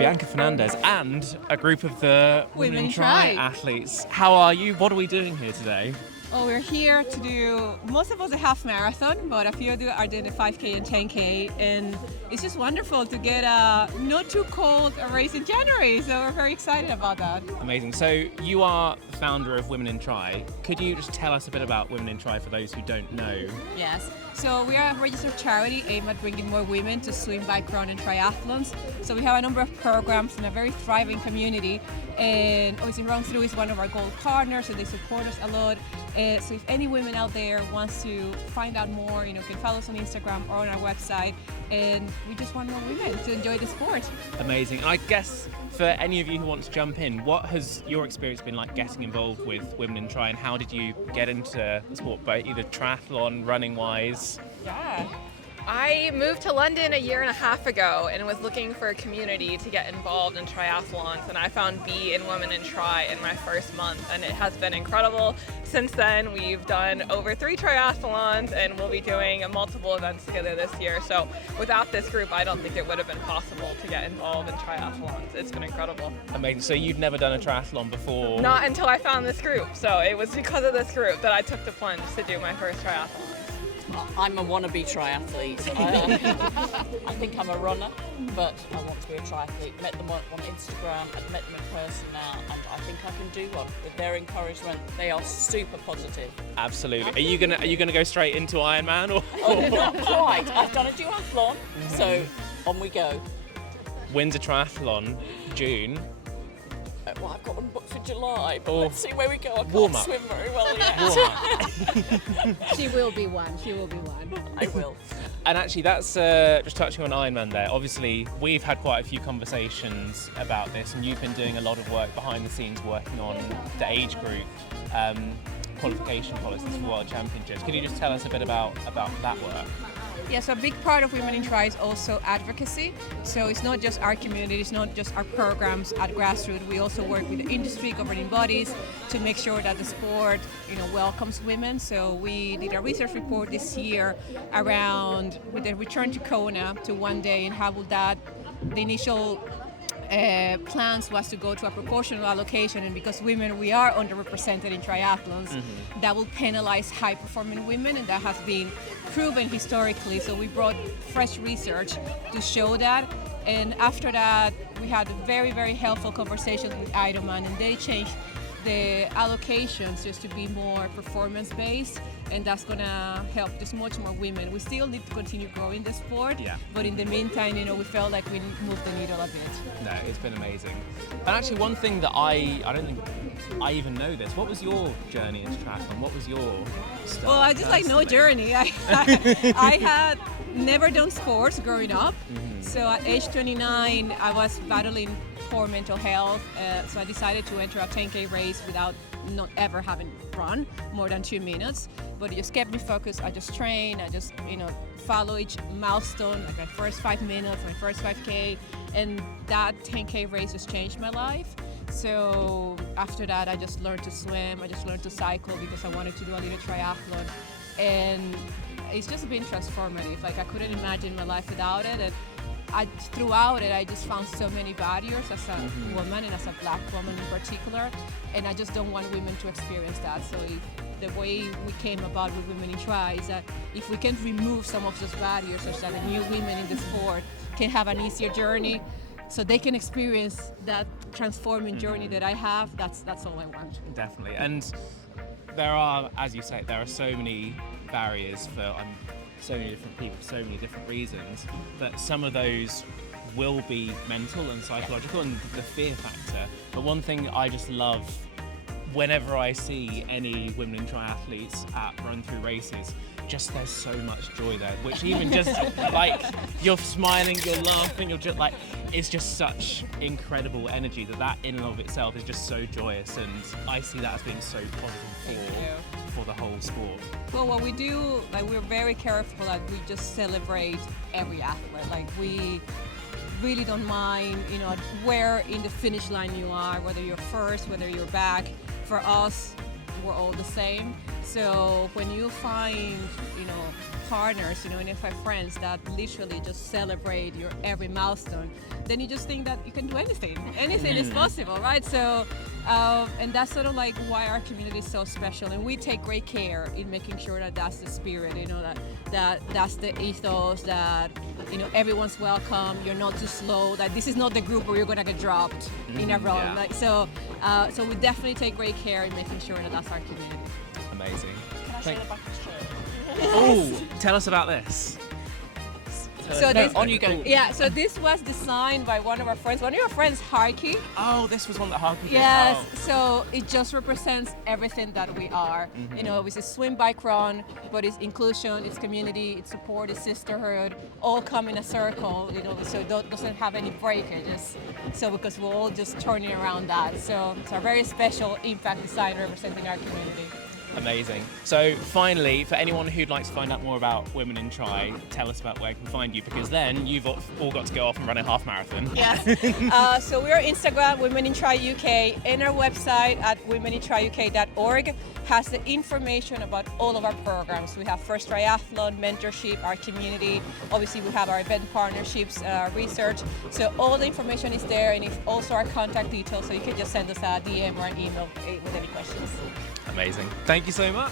Bianca Fernandez and a group of the Women in Tri athletes. How are you? What are we doing here today? Oh, we're here to do, most of us a half marathon, but a few are doing the 5K and 10K, and it's just wonderful to get a not too cold race in January, so we're very excited about that. Amazing. So you are the founder of Women in Tri. Could you just tell us a bit about Women in Tri for those who don't know? Yes. So we are a registered charity aimed at bringing more women to swim, bike, run, and triathlons. So we have a number of programs in a very thriving community, and obviously RunThrough is one of our gold partners, and they support us a lot. So if any women out there wants to find out more, you can follow us on Instagram or on our website, and we just want more women to enjoy the sport. Amazing. And I guess for any of you who want to jump in, what has your experience been like getting involved with Women in Tri, and how did you get into the sport, both either triathlon, running wise? Yeah. I moved to London a year and a half ago and was looking for a community to get involved in triathlons, and I found B in Women in Tri in my first month, and it has been incredible. Since then, we've done over 3 triathlons, and we'll be doing multiple events together this year. So without this group, I don't think it would have been possible to get involved in triathlons. It's been incredible. Amazing. So you've never done a triathlon before? Not until I found this group. So it was because of this group that I took the plunge to do my first triathlon. I'm a wannabe triathlete. I think I'm a runner, but I want to be a triathlete. Met them on Instagram, I've met them in person now, and I think I can do one. With their encouragement, they are super positive. Absolutely. Are you gonna go straight into Ironman or? Oh, not quite. I've done a duathlon, so on we go. When's a triathlon? June. Well, I've got one booked for July, but Oh. let's see where we go. I Warm can't up. swim very well yet. Warm up. She will be one. I will. And actually, that's just touching on Ironman there. Obviously, we've had quite a few conversations about this, and you've been doing a lot of work behind the scenes working on the age group qualification policies for World Championships. Could you just tell us a bit about that work? Yeah, so a big part of Women in Tri is also advocacy. So it's not just our community, it's not just our programs at grassroots. We also work with the industry, governing bodies to make sure that the sport, welcomes women. So we did a research report this year around with the return to Kona to one day, and how would that, the initial plans was to go to a proportional allocation, and because women, we are underrepresented in triathlons, that will penalize high-performing women, and that has been proven historically. So we brought fresh research to show that, and after that, we had very, very helpful conversations with Ironman, and they changed the allocations just to be more performance-based, and that's gonna help just much more women. We still need to continue growing the sport, but in the meantime, we felt like we moved the needle a bit. No, it's been amazing. And actually, one thing that I don't think I even know this. What was your journey into triathlon? What was your start? Well, I just no journey. I had never done sports growing up, so at age 29, I was battling poor mental health, so I decided to enter a 10K race without not ever having run more than 2 minutes, but it just kept me focused. I just trained, I just follow each milestone, like my first 5 minutes, my first 5K, and that 10K race just changed my life. So after that, I just learned to swim, I just learned to cycle because I wanted to do a little triathlon, and it's just been transformative. Like, I couldn't imagine my life without it, and throughout it, I just found so many barriers as a woman, and as a Black woman in particular, and I just don't want women to experience that. So the way we came about with Women in Tri is that if we can remove some of those barriers, such that the new women in the sport can have an easier journey, so they can experience that transforming journey that I have, that's all I want. Definitely. And there are, as you say, there are so many barriers for so many different people, so many different reasons, but some of those will be mental and psychological, and the fear factor. But one thing I just love whenever I see any Women in Triathletes at RunThrough races, just there's so much joy there, which even just like you're smiling, you're laughing, you're just like, it's just such incredible energy that in and of itself is just so joyous, and I see that as being so positive for the whole sport. Well, what we do, we're very careful that we just celebrate every athlete. We really don't mind, where in the finish line you are, whether you're first, whether you're back. For us, we're all the same. So when you find, partners, and if I friends that literally just celebrate your every milestone, then you just think that you can do anything. Anything is possible, right? So, and that's sort of like why our community is so special, and we take great care in making sure that that's the spirit, that's the ethos, that everyone's welcome. You're not too slow. That this is not the group where you're gonna get dropped in a run. Yeah. Like so we definitely take great care in making sure that that's our community. Amazing. Can I show the back of the shirt? Oh, tell us about this. So this, on you go. Yeah, so this was designed by one of our friends. One of your friends, Harky. Oh, this was one that Harky did. Yes, Oh. so it just represents everything that we are. It's a swim, bike, run, but it's inclusion, it's community, it's support, it's sisterhood, all come in a circle, so it doesn't have any breakages. So because we're all just turning around that. So it's a very special impact design representing our community. Amazing. So finally, for anyone who'd like to find out more about Women in Tri, tell us about where they can find you, because then you've all got to go off and run a half marathon. Yes. So we're on Instagram, Women in Tri UK, and our website at womenintriuk.org has the information about all of our programs. We have First Triathlon, mentorship, our community. Obviously, we have our event partnerships, research. So all the information is there, and also our contact details. So you can just send us a DM or an email with any questions. Amazing. Thank you so much.